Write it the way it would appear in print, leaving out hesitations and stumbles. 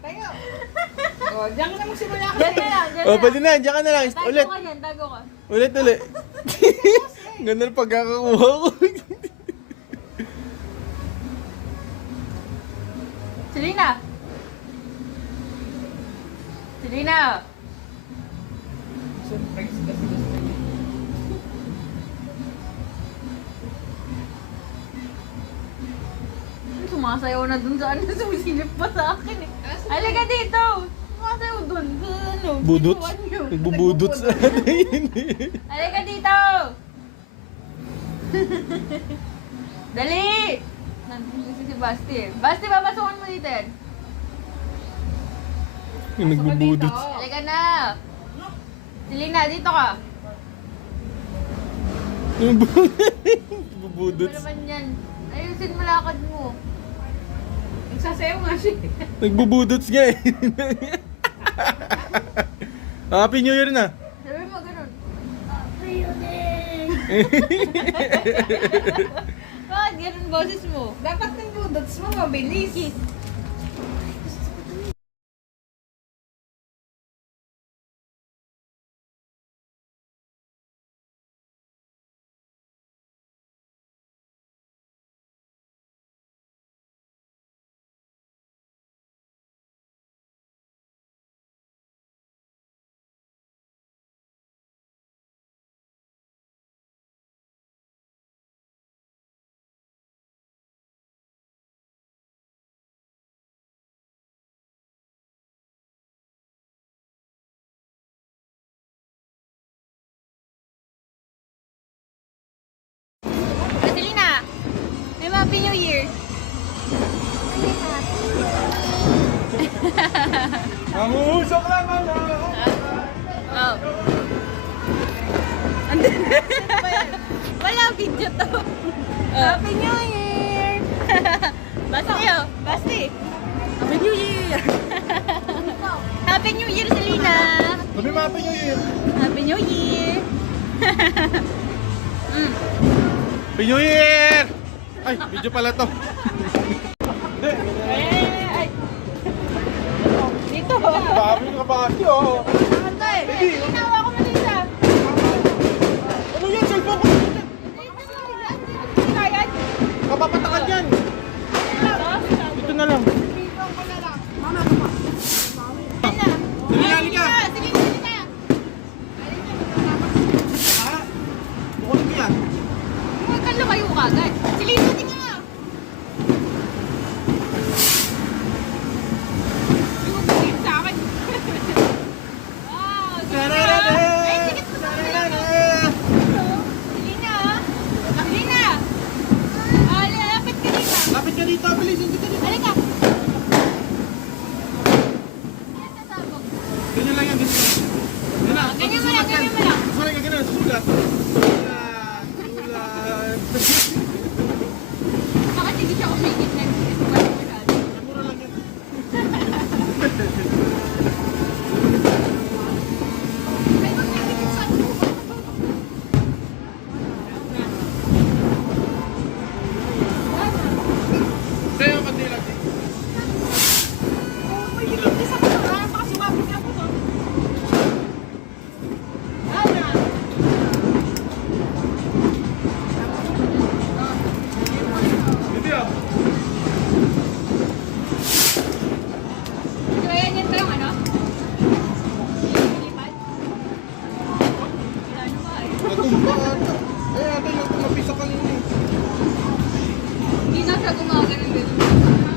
Tayo. Oh, diyan ka na magsimula kasi. Diyan na lang, diyan Oh, na pwede lang. na. Diyan ka na lang. Tago Ulit. ka dyan, tago ka. Ulit. Ganun pagkakakuha ko. Selena! Selena! Surprise kasi gusto niya. Sumasayaw na dun sa ano, sumisilip pa sa akin eh. Halika dito! Sumasayaw dun. Sa ano? Budots. binuan niyo. Nagbubudots na yun. Halika dito! Dali! Nandun si Basti eh. Basti, papasukan mo dito yan. Yung nagbubudots. Halika na! Selena, dito ka. Yung Ano nagbubudots. naman yan? Ayusin mo lakad mo. Nagsasayaw nga siya. Nagbubudots nga eh. Happy New Year na. Sabi mo ganun. Bakit ganun boses mo? Dapat ng budots mo mabilis. Selena! May Happy New Year! Mangusok lang ano. Oh. Wala video to. Happy New Year! Basti oh. Basti. Happy New Year! Happy New Year, Selena! Sabi mo Happy New Year. Happy New Year! Happy New Year! Ay, video pala to. Hindi. Ay! Dito! Babi ka ba kasi oh. Ito eh! Ginawa ko na isa! Ano yan? Cellphone ko. Kapapatakad yan. Dito na lang. Dinilali ka. Ha? Bukunin mo yan. Huwag kang lumayo ka agad. Silino, tingnan nga! Yung bigyan sa akin. Wow! Selena! Ay, sikit mo sa akin. Selena! Selena! Lapit ka dito. Lapit ka dito, bilis. Hindi ka dito. Halika! Yan, sasabog. Ganyan lang yan. Ganyan lang. Ganyan mo lang, ganyan mo lang. Sorry ka ganyan. Susulat. Sulat. Sulat. Bakit hindi siya umigit na dito? Mura lang yan. Ay, wag na ikikit sa ano. Kaya ang kandilag. May hindi sa katawan pa kasi wapit ako to. Hindi ah. So, ayan yun ba yung ano? Lilipad? Wala na ba eh? Natumba ata. Eh, ate, yung tumapisa kanina. Hindi na siya gumagano ganun.